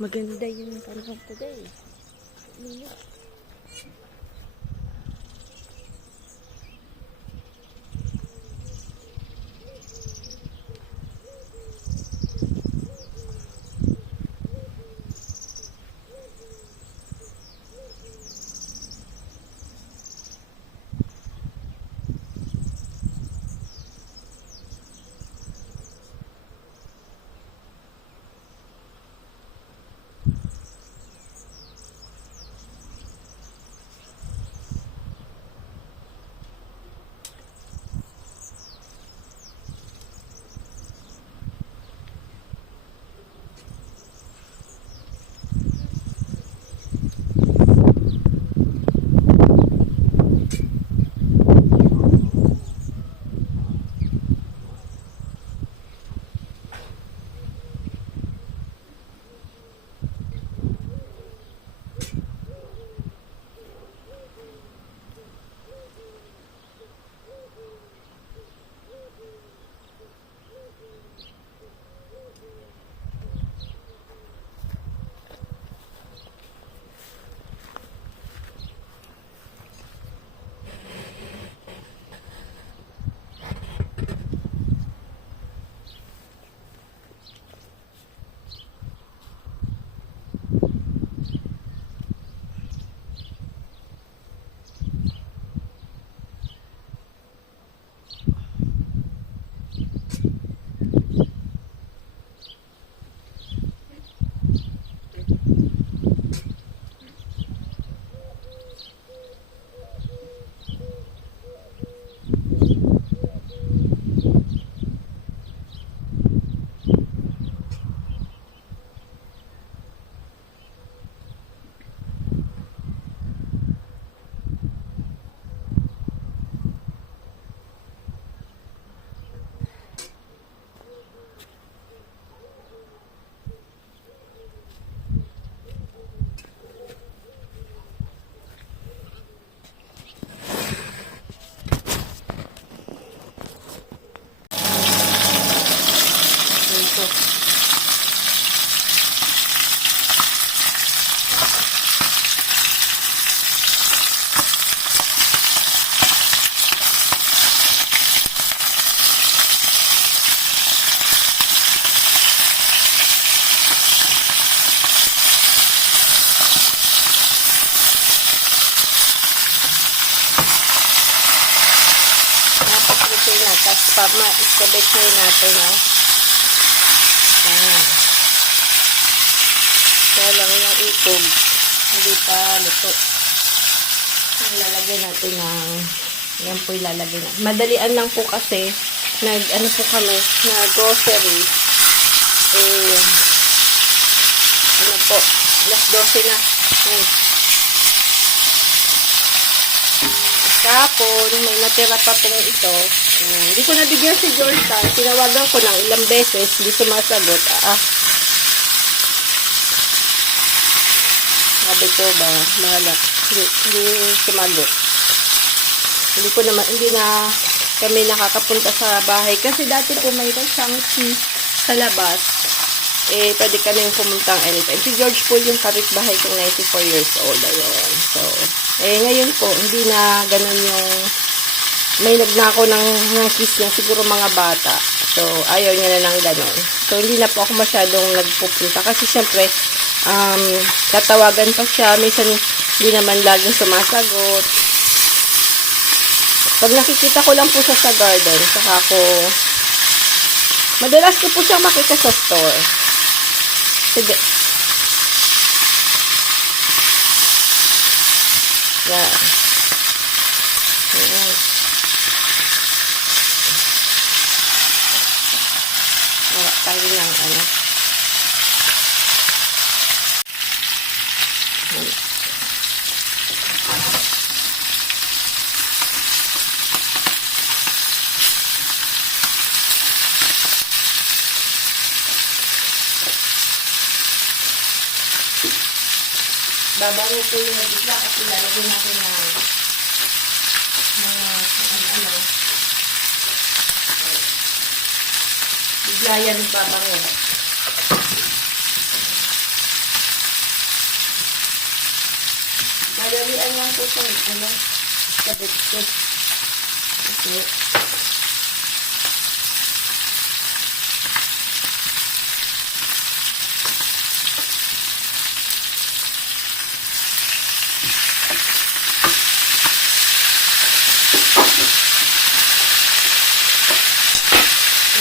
Maganda yung panahon today. Init. Tapos ma-istabit na natin, oh. Ayan. Kaya lang yung ikog, hindi pa luto. Lalagay natin ng, yan po ilalagay natin. Madalian lang po kasi, ano po kami, na grocery. Ano po, alas 12 na. Ayan. Kapon, may natira pa pong ito. Hindi ko nabigyan si Jordan. Tinawagan ko ng ilang beses. Hindi sumasagot. Sabi ko ba, mahalak. Hindi sumagot. Hindi na kami nakakapunta sa bahay. Kasi dati po mayroon siyang key sa labas. Pwede kami pumunta anytime. Si George po yung kapitbahay kong 94 years old. Ayun. So, ngayon po, hindi na ganun yung may nagnako ng kiss niya, siguro mga bata. So, ayaw niya na ng ganun. So, hindi na po ako masyadong nagpupunta. Kasi, syempre, tatawagan pa siya. Minsan, hindi naman laging sumasagot. Pag nakikita ko lang po siya sa garden, saka ako, madalas ko po siyang makita sa store. Sige. Yan. Yan. Wala tayo ng ano. Babago po yung nabigla kasi lalagyan natin ng ano. Bigla yan babago. madalian lang po sa kabit ko. Okay.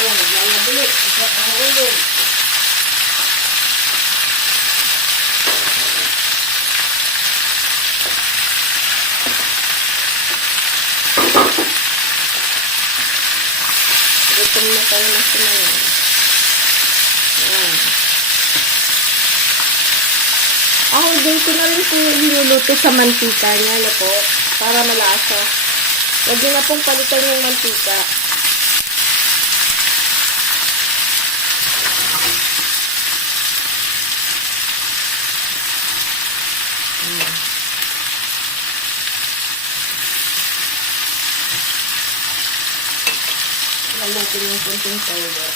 Naglalabilit. Ang ulit. Gutom na tayo na sumayon. Ayan. Hindi ko na rin po linuluto sa mantika niya, ano po, para malasa. Huwag na pong palitan yung mantika. Alam natin yung kunting powder.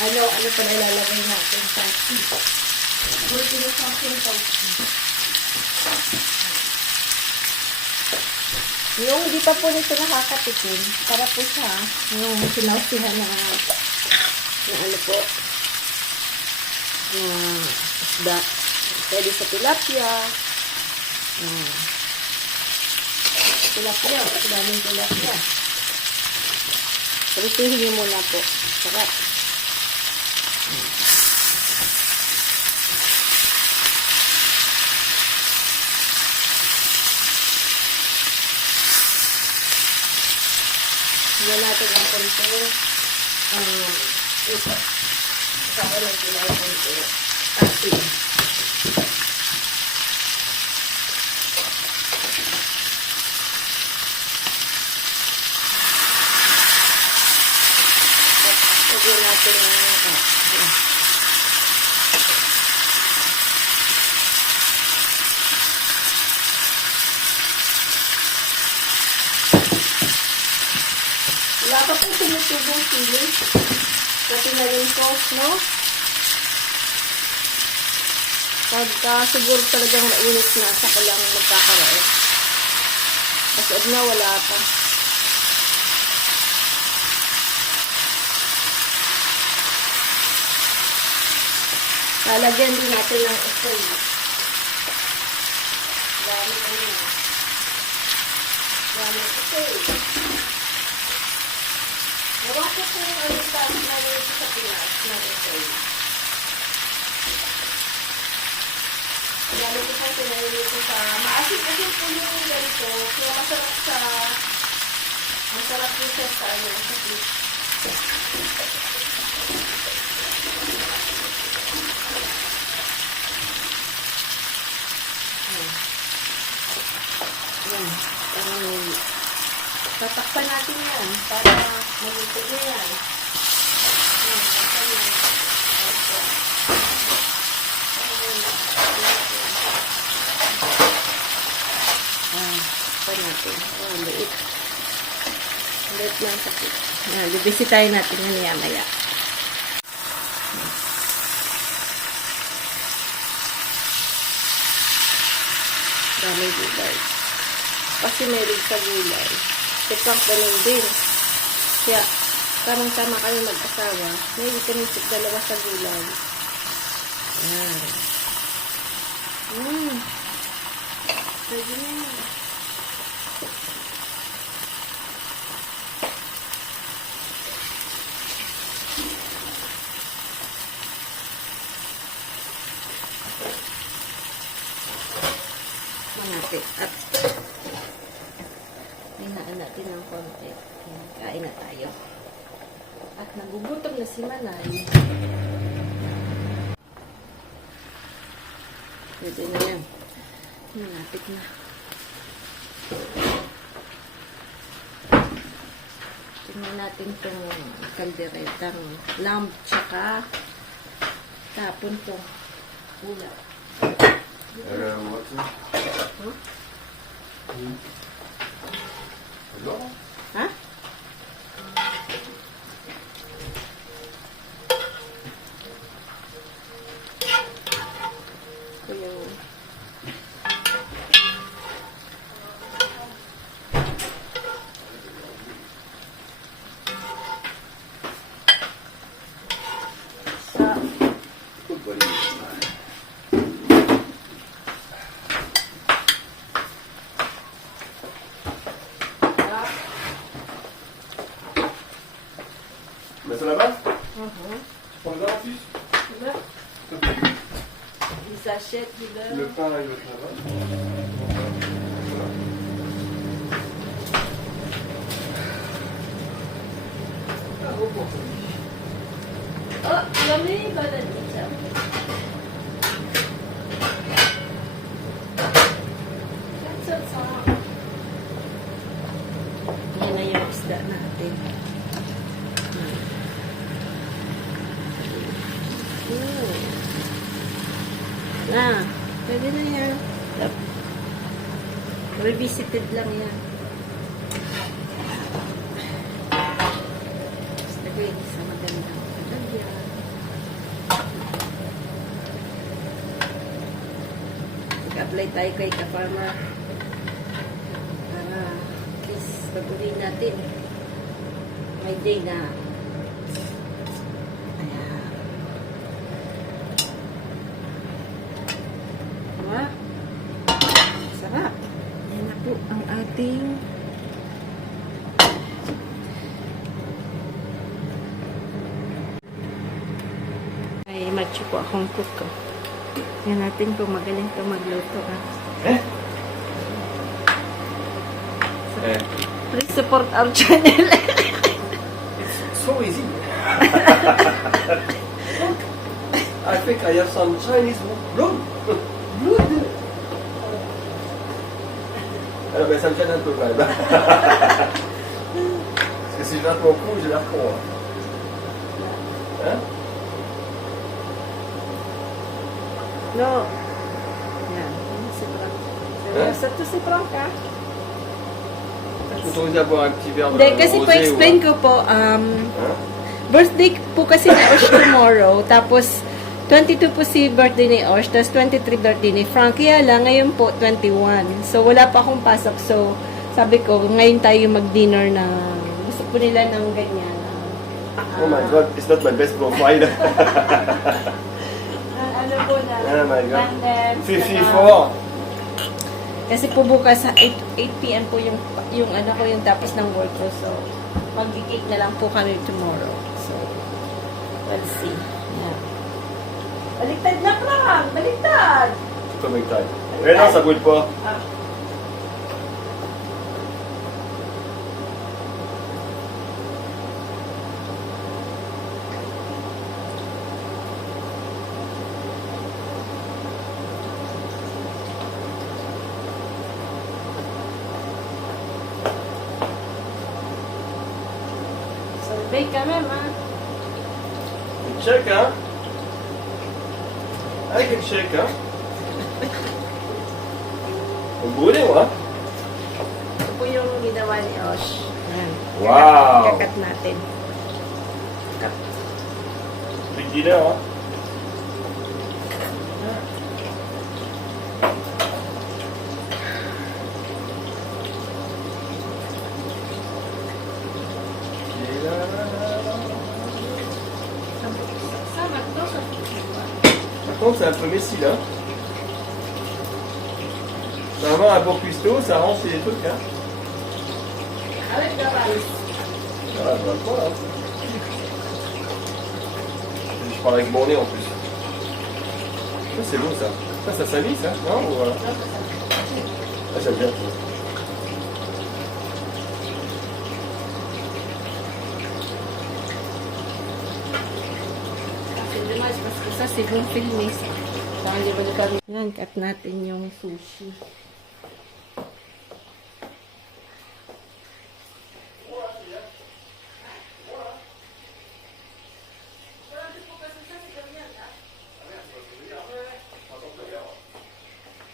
Ano pa na ilalagay natin? Tasty. Kunting yung something tasty. Yung di pa po nito nakakatikin, para po siya, yung sinausihan na ano po, na isda. Pwede sa tilapia. Tilapia, daming tilapia. Prituhin niyo muna po. Sarap. Higyan natin ang konti. Ito. Saka lang sila ang konti. Asin. Higyan natin ang wala pa po tumutubong sili. Kasi na yung sauce, no? Pagka siguro talagang mainit na, saka lang magkakaroon. Kasi na wala pa. Lalagyan din natin ng oil. Dami na yun. Dami oil. Ewan ko kung ano tayo na rin sa Pinas na oil. Gamit ko pang pinaili ko sa maasin-asin po yung ganito. Kaya masarap yung siya sa ano sa fish. Yan. Tatakpan natin yan para maluto na yan. Yan. Takpan natin. Liit. Liit lang sakit. Bibisitahin natin yan maya. Daming gulay. Kasi meron sa gulay. Tekang ganun din. Kaya, tamang-tama kami mag-asawa. May vitamin-sip dalawa sa gulay. Ayan. Pwede na yan. Manapit. At hinaan natin ng konti. Kain na tayo. At nagugutom na si Manay. Pwede na yan. Malapit na. Tingnan natin itong kalderetang lamb tsaka tapon to. Ulam. What's it? Huh? Hello? Ha? Kuya. Uh-huh. Tu prends le bain en plus? Diba? Ils achètent du beurre. Le pain et l'autre là-bas. Oh, lamig ba na dito? That's so soft. Yan na yung isda natin. Na, pwede na yan. Revisited lang yan. Tapos lagay sa magandang kalagyan. Mag-apply tayo kay Kaparma. Para at least pag-uli natin. May day na. Ayan. Diba? Sarap. Yan na po ang ating ay macho po akong cook ko. Yan natin kung magaling ito magluto. Please support our channel. So easy. I think I have some Chinese blood. Alors, ben, ça me gêne un peu quand même. Parce que si je rate mon coup, j'ai l'air con. Hein? No. Yan. Si Frank. Seryoso to si Frank, ha? Je peux t'autoriser à boire un petit verre de Hindi, kasi rosé pa-explain ou... ko po, Hein? birthday po kasi ni Osh tomorrow, tapos 22 po si birthday ni Osh, tapos 23 birthday ni Frank. Kaya lang, ngayon po 21. So, wala pa akong pasok. So, sabi ko, ngayon tayo mag-dinner na gusto po nila ng ganyan. Oh my god, it's not my best profile. Ano po na? Oh my god. Pandan, 54. Kasi po bukas sa 8 p.m. po yung ano ko yung tapos ng work ko. So, mag-cake na lang po kami tomorrow. So, we'll see. Yeah. Baliktad na, Frank! Baliktad! Comme une taille. Mais non, ça brûle pas. Ah. Survey kami, ma. Check, hein? I can check, hein? Ang brûlé, moi. Ito po yung ginawa ni Osh. Ayan. Wow! Kakat natin. Cut. Big dinner, hein? Sama to sa Par contre, c'est un peu messi, là. Normalement, un bon cuistot, ça rentre les trucs, hein? Avec the rice. Ah, je vois pas, là. Je parle avec mon nez, en plus. Ça, c'est beau, ça. Ça salit, ça? Non? Ou voilà. Ah, j'aime bien. Mas isa si Boom Filmis. Saan di ba kami? Yan, cut natin yung sushi.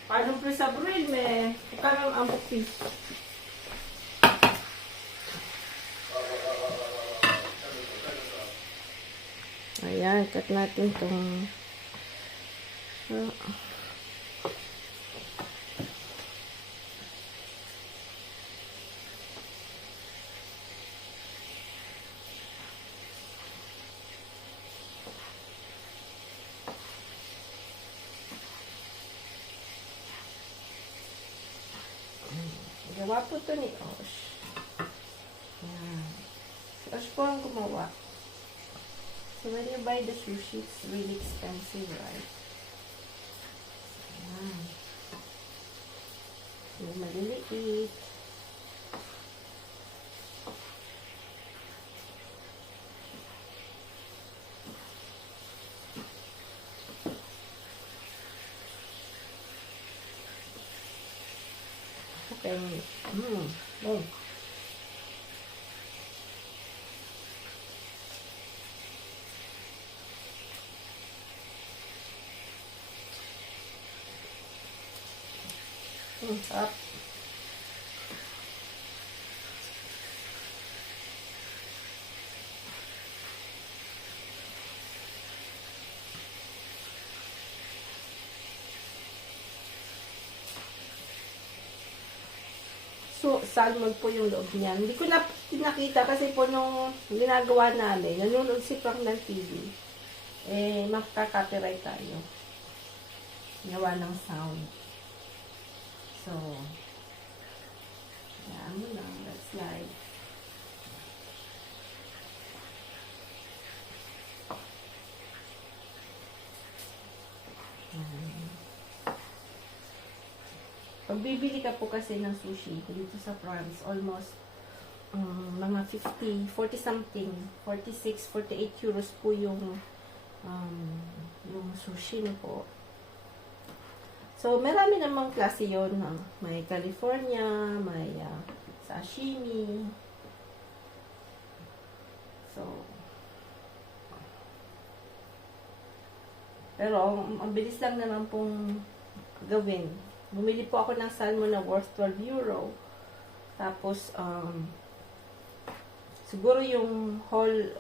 Parang sa bread, may karang ang bukis. Ayan, cut natin itong gawa po ito ni Osh. Ayan. Si Osh po ang gumawa. Si So, when you buy the sushi, it's really expensive, right? Ayan. Yung maliliit. Okay. Oh. Sarap. So, salmon po yung loob niyan. Hindi ko na nakita kasi po nung ginagawa namin, nanonood si Frank ng TV, makaka-copyright tayo. Gawa ng sound. So, yan mo lang. That's live. Pag bibili ka po kasi ng sushi dito sa France, almost mga 40 something, 46, 48 euros po yung sushi po. So, marami namang klase yun. May California, may sashimi. So, pero, ang bilis lang naman pong gawin. Bumili po ako ng salmon na worth 12 euro. Tapos, siguro yung whole,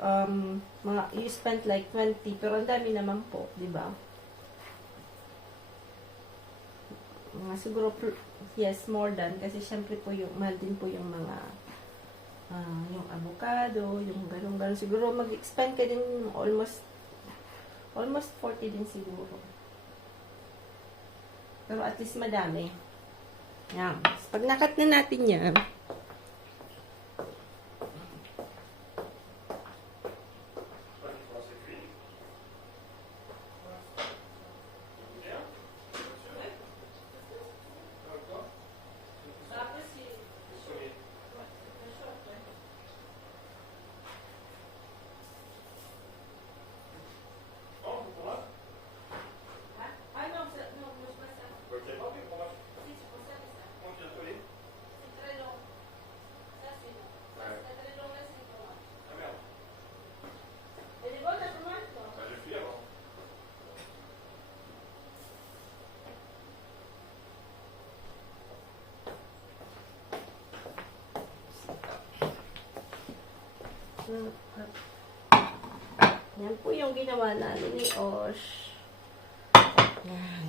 you spent like 20, pero ang dami naman po, di ba? Siguro, yes, more than, kasi syempre po yung, mahal din po yung mga, yung avocado, yung ganun-ganun. Siguro, mag-expend ka din almost 40 din siguro. Pero at least madami. Yan. Pag nakat na natin yan, yan po yung ginawa namin ni Osh. Yan.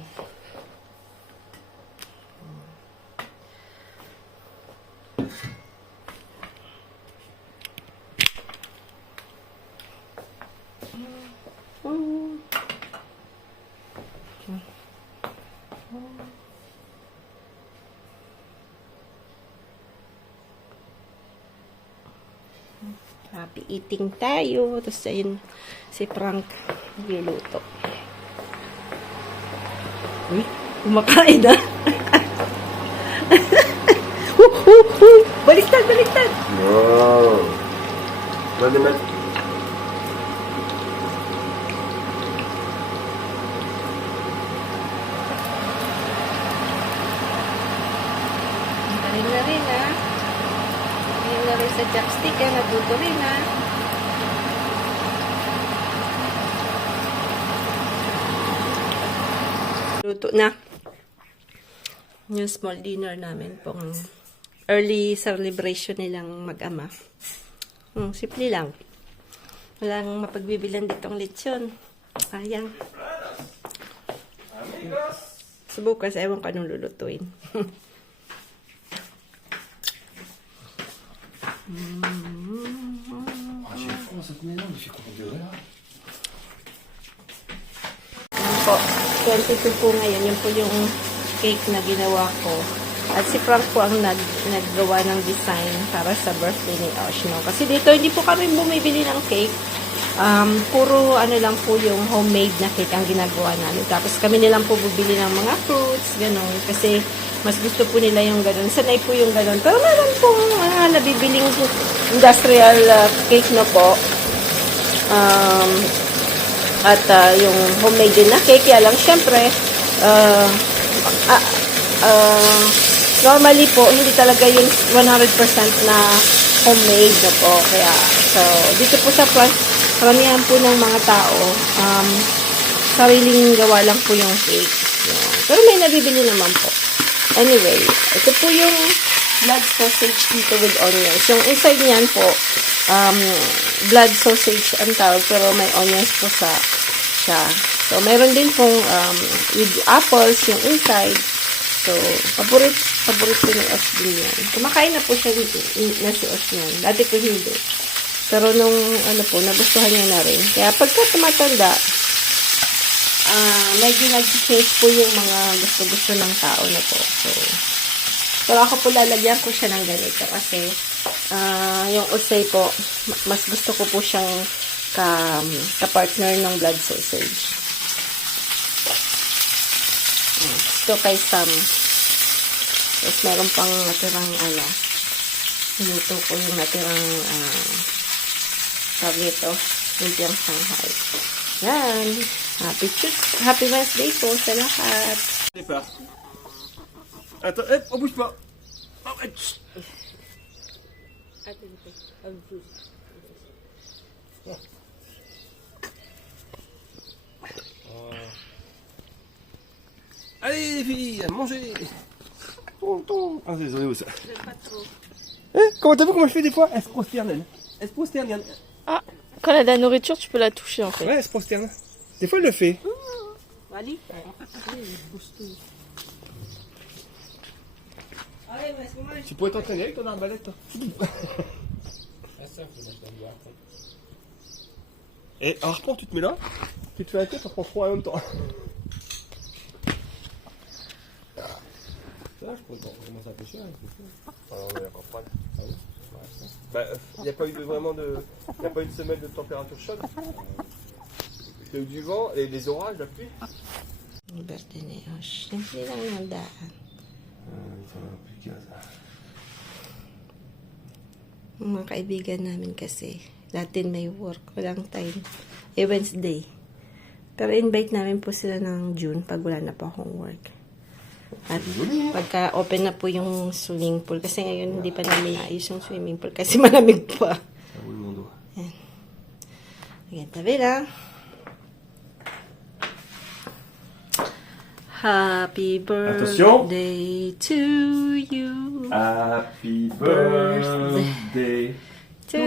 Happy eating tayo. Tapos ayun, si Frank nagluluto. Uy, kumakain na. Baliktad, baliktad. Wow. Mali, mali. Galing na rin, ha? Galing na rin sa chopstick, ha? Natuto rin, ha? Luto na. Yung small dinner namin pong early celebration nilang mag-ama. Simple lang. Walang mapagbibilan ditong lechon. Sayang. So, bukas, ewan ko anong lulutuin. Yan po. 22 po ngayon. Yan po yung cake na ginawa ko. At si Frank po ang naggawa ng design para sa birthday ni Osh, no? Kasi dito, hindi po kami bumibili ng cake. puro ano lang po yung homemade na cake ang ginagawa namin. Tapos kami nilang po bubili ng mga fruits, gano'n. Kasi mas gusto po nila yung gano'n. Sanay po yung gano'n. Pero meron pong nabibiling industrial cake na po. At yung homemade din na cake. Kaya lang, syempre, normally po, hindi talaga yung 100% na homemade na po. Kaya, so, dito po sa plant, karamihan po ng mga tao, sariling gawa lang po yung cake. Yan. Pero may nabibili naman po. Anyway, ito po yung blood sausage dito with onions. Yung inside niyan po, blood sausage ang tawag, pero may onions po siya. So, mayroon din pong with apples yung inside. So, paborito ni Osdin yan. Kumakain na po siya na si Osdin. Dati po hindi. Pero nung nagustuhan niya na rin. Kaya pagka tumatanda, medyo nag-change po yung mga gusto-gusto ng tao na po. So, pero ako po lalagyan ko siya ng ganito kasi yung usay po, mas gusto ko po siyang ka-partner ng blood sausage. Ito kay Sam. Tapos meron pang natirang minuto ko yung natirang tawag ito, lumpiang Shanghai. Yan. Happy Wednesday po sa lahat. Attends, on bouge pas. Allez les filles, mangez. Ah, désolé où ça. Comment t'as vu comment je fais des fois? Elle se prosterne. Elle se prosterne. Ah, quand elle a de la nourriture, tu peux la toucher en fait. Ouais, elle se prosterne. Des fois elle le fait. Tu pourrais t'entraîner avec ton arbalète, toi. Et un rapport, tu te mets là, tu te fais la tête, on prend 3 en même temps. Ça, je pourrais commencer à pêcher. Alors, on va comprendre. Bah, il n'y a pas eu vraiment de. Il n'y a pas eu une semaine de température chaude. Il y a eu du vent, et les orages, la pluie. Birthday ni Osh. Simple lang ng daan. Mga kaibigan namin kasi, dati may work, walang time. Wednesday. Pero invite namin po sila ng June pag wala na po akong work. At pagka open na po yung swimming pool, kasi ngayon hindi pa namin naayos yung swimming pool kasi malamig pa. Yan. Ayan, tabi lang. Happy birthday to you. Happy birthday To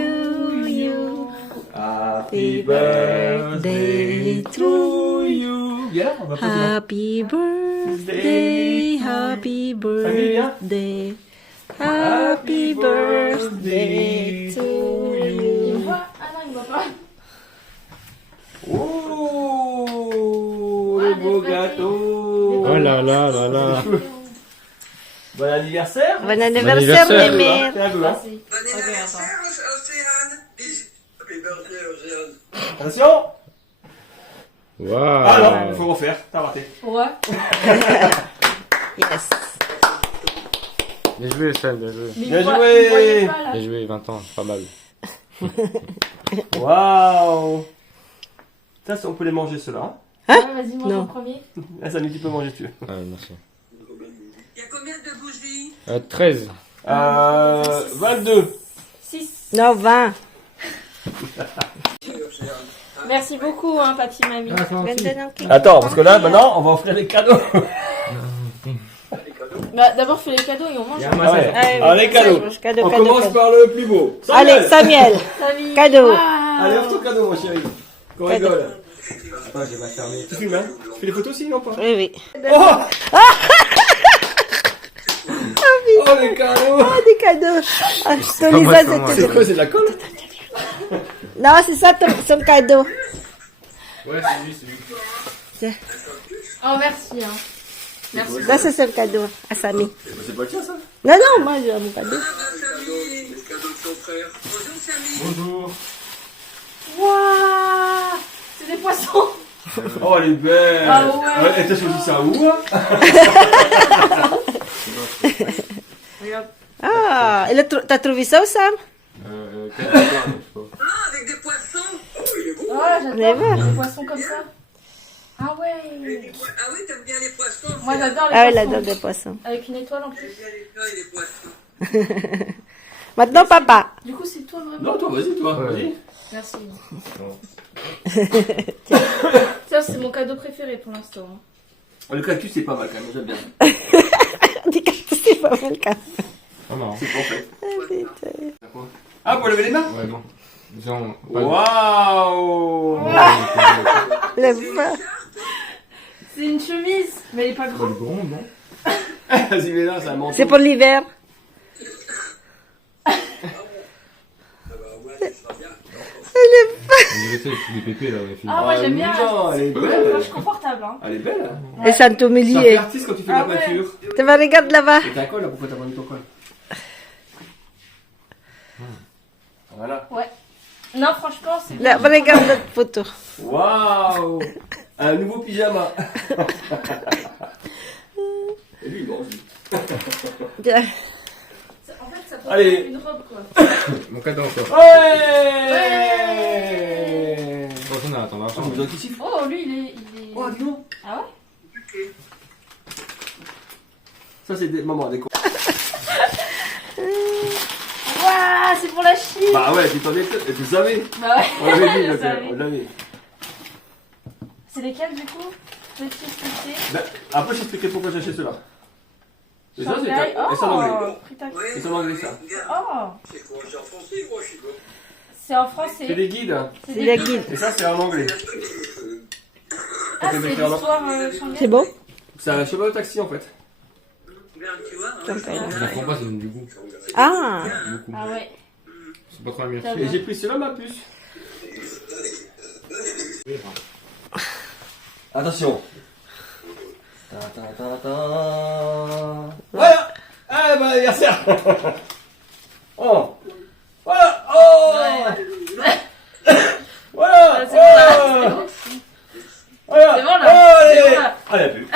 you. Happy birthday to you. Viens, on va poser là. Happy birthday, happy birthday, happy birthday to you. Oh, le beau gâteau. Oh là là là là. Bon anniversaire. Bon anniversaire, Mémé. Tiens, un peu, hein. Bon anniversaire, Océane. Happy birthday, Océane. Attention. Waouh. Ah non, il faut refaire, t'as raté. Yes. Bien joué, Sean, bien joué. Bien joué. Bien joué, 20 ans, pas mal. Waouh. Ça, on peut les manger ceux-là. Vas-y, mange Non. en premier. Ah, Samy, tu peux manger si tu veux. Ah, merci. Il y a combien de bougies? 13. 22. 6. Non, 20. Merci beaucoup, hein, papy, mamie. Ganda ng cake. Attends, parce que là, maintenant, on va offrir les cadeaux. Bah, d'abord, fais les cadeaux et on mange. Ah ouais. Allez, Alors, les cadeaux. cadeau, On cadeau, commence cadeau. par le plus beau. Allez, Samuel. Salut. Cadeau. Allez, offre ton cadeau, mon chéri. Qu'on Cadeau. rigole. Attends, j'ai pas fermé. Tu filmes, hein? Tu fais les photos aussi, non pas? Oui, oui. Oh! Oh, les cadeaux! Ah, des cadeaux. Ah, moi, Lisa, c'est moi. C'est quoi, c'est de la colle? Non, c'est ça son cadeau. Ouais, c'est lui, c'est lui. Oh, merci, hein. Merci. Ça, c'est son cadeau à Samy. C'est pas le tien, ça? Non, non, moi, j'ai mon cadeau. Le cadeau de ton frère. Bonjour, Samy. Bonjour. Waouh, c'est des poissons. Oh, elle est belle. Ah ouais. Et t'as choisi ça où hein? Regarde. Ah, t'as trouvé ça, Sam? Quelque part, je sais pas. Ah, avec des poissons. Oh, il est beau. Oh, Mais j'adore voilà. les poissons comme ça. Ah Et ouais. des ah oui, t'aimes bien les poissons. Moi j'adore les Ah, elle poissons. adore des poissons. Avec une étoile en J'aime plus. bien les feuilles et les poissons. Maintenant, papa. Du coup, c'est toi vraiment. Non, toi, vas-y, toi. Ouais. Vas-y. Merci. Non. Ça, c'est mon cadeau préféré pour l'instant. hein. Oh, le cactus, c'est pas mal quand même, j'aime bien. Des cactus, c'est pas mal quand même. Oh non. C'est bon, en fait. Ah, putain. Ah, pour lever les mains? Ouais, non. Disons, pas Waouh! Le pas. C'est une chemise, mais elle est pas le grande. grand, non? Vas-y, mais là, c'est un manteau. C'est pour l'hiver. On dirait ça, c'est des pépés là, les filles. Ah, moi j'aime bien. non, elle est C'est belle. vachement confortable. Hein. Elle est belle. Hein. Et Ça fait Saint-Omélier. artiste quand tu fais de Ah la ouais. peinture. Tu vas regarder là-bas. Et t'as un col là, pourquoi t'as pas mis ton col? Voilà. Non, franchement, c'est Là, bien. regarde notre photo. Waouh! Un nouveau pyjama. Et lui, il mange. Bien. En fait, ça peut Allez. faire une robe quoi. Mon cadeau encore. Ouais! Attention, on attend Oh, l'argent. vous avez qui siffle? Oh, lui, il est. Oh, dis donc. Ah ouais? Ça, c'est des mamans, des cons. Waouh, c'est pour la Chine. Bah ouais, tu t'en étais, et tu savais. Bah ouais. On l'avait dit, Je le savais. on l'avait. C'est lesquels du coup? Peux-tu expliquer? Bah, après, je t'expliquerai pourquoi j'ai acheté cela. Et ça, c'est Shanghai. et c'est en anglais. Oh, putain. Oui, C'est en anglais, ça. regarde. Oh, C'est quoi? C'est en français, moi, je sais pas. c'est en C'est français. des guides. hein. C'est C'est la guide. Et ça, c'est en anglais. Ah, c'est l'histoire Shanghai. C'est beau? C'est un cheval de taxi, en fait. Regarde, tu vois. Comme ça, là. Je la prends pas, ça donne du goût. Ah. Beaucoup. Ah ouais. C'est pas trop la mienne. T'as Et j'ai pris cela, ma puce. Attention. Ta, ta, ta, ta. Voilà. Ah, bon anniversaire. Oh. Voilà. Oh. Voilà. Ah, c'est bon là. Voilà. C'est bon, là. Oh, C'est allez. bon, là. Allez, la pub.